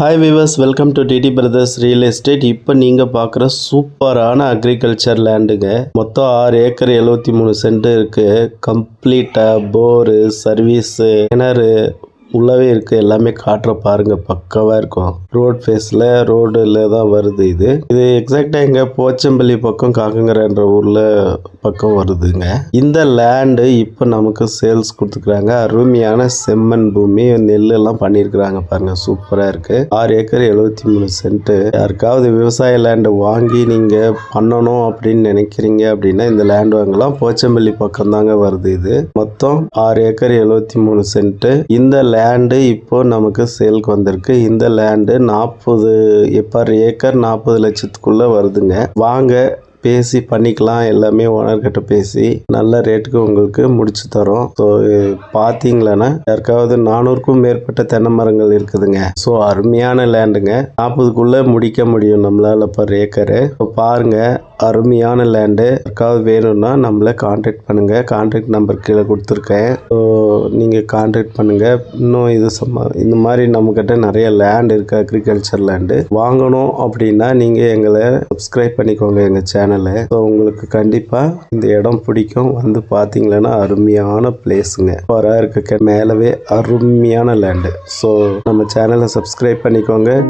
Hi viewers, welcome to DD brothers real estate. இப்போ நீங்கள் பார்க்குற சூப்பரான அக்ரிகல்ச்சர் லேண்டுங்க. மொத்தம் 6 ஏக்கர் 73 சென்ட் இருக்குது. கம்ப்ளீட்டாக போரு, சர்வீஸு, கிணறு உள்ளவே இருக்குது. எல்லாமே காட்டுற பாருங்க, பக்காவாக இருக்கும். ரோட் ஃபேஸில் ரோடில் தான் வருது. இது எக்ஸாக்டாக எங்கே போச்சம்பள்ளி பக்கம் காக்கங்கரன்ற ஊரில் பக்கம் வருதுங்க. இந்த லேண்டு இப்போ நமக்கு சேல்ஸ் கொடுத்துக்கிறாங்க. அருமையான செம்மண் பூமி, நெல்லெல்லாம் பண்ணியிருக்கிறாங்க பாருங்க, சூப்பராக இருக்குது. 6 ஏக்கர் 73 சென்ட். யாருக்காவது விவசாய லேண்டு வாங்கி நீங்கள் பண்ணணும் அப்படின்னு நினைக்கிறீங்க அப்படின்னா இந்த லேண்ட் வாங்கலாம். போச்சம்பள்ளி பக்கம் தாங்க வருது. இது மொத்தம் 6 ஏக்கர் 73 சென்ட். இந்த லேண்டு இப்போ நமக்கு சேலுக்கு வந்திருக்கு. இந்த லேண்டு 40 ஏக்கர் 40 லட்சத்துக்குள்ள வருதுங்க. வாங்க பேசி பண்ணிக்கலாம். எல்லாமே ஓனர்கிட்ட பேசி நல்ல ரேட்டுக்கு உங்களுக்கு முடிச்சு தரோம். ஸோ பார்த்தீங்களன்னா யாருக்காவது 400க்கும் மேற்பட்ட தென்னை மரங்கள் இருக்குதுங்க. ஸோ அருமையான லேண்டுங்க. 40க்குள்ள முடிக்க முடியும் நம்மளால பர் ஏக்கரு. பாருங்க, அருமையான லேண்டு. யாருக்காவது வேணும்னா நம்மளை கான்டாக்ட் பண்ணுங்க. கான்டாக்ட் நம்பர் கீழே கொடுத்துருக்கேன். ஸோ நீங்கள் கான்டாக்ட் பண்ணுங்க. இன்னும் இந்த மாதிரி நம்மக்கிட்ட நிறைய லேண்ட் இருக்கு. அக்ரிகல்ச்சர் லேண்டு வாங்கணும் அப்படின்னா நீங்கள் எங்களை சப்ஸ்கிரைப் பண்ணிக்கோங்க எங்கள் சேனல். ஸோ உங்களுக்கு கண்டிப்பாக இந்த இடம் பிடிக்கும். வந்து பார்த்தீங்களன்னா அருமையான பிளேஸுங்க. சூப்பராக இருக்கு. மேலவே அருமையான லேண்டு. ஸோ நம்ம சேனலை சப்ஸ்கிரைப் பண்ணிக்கோங்க.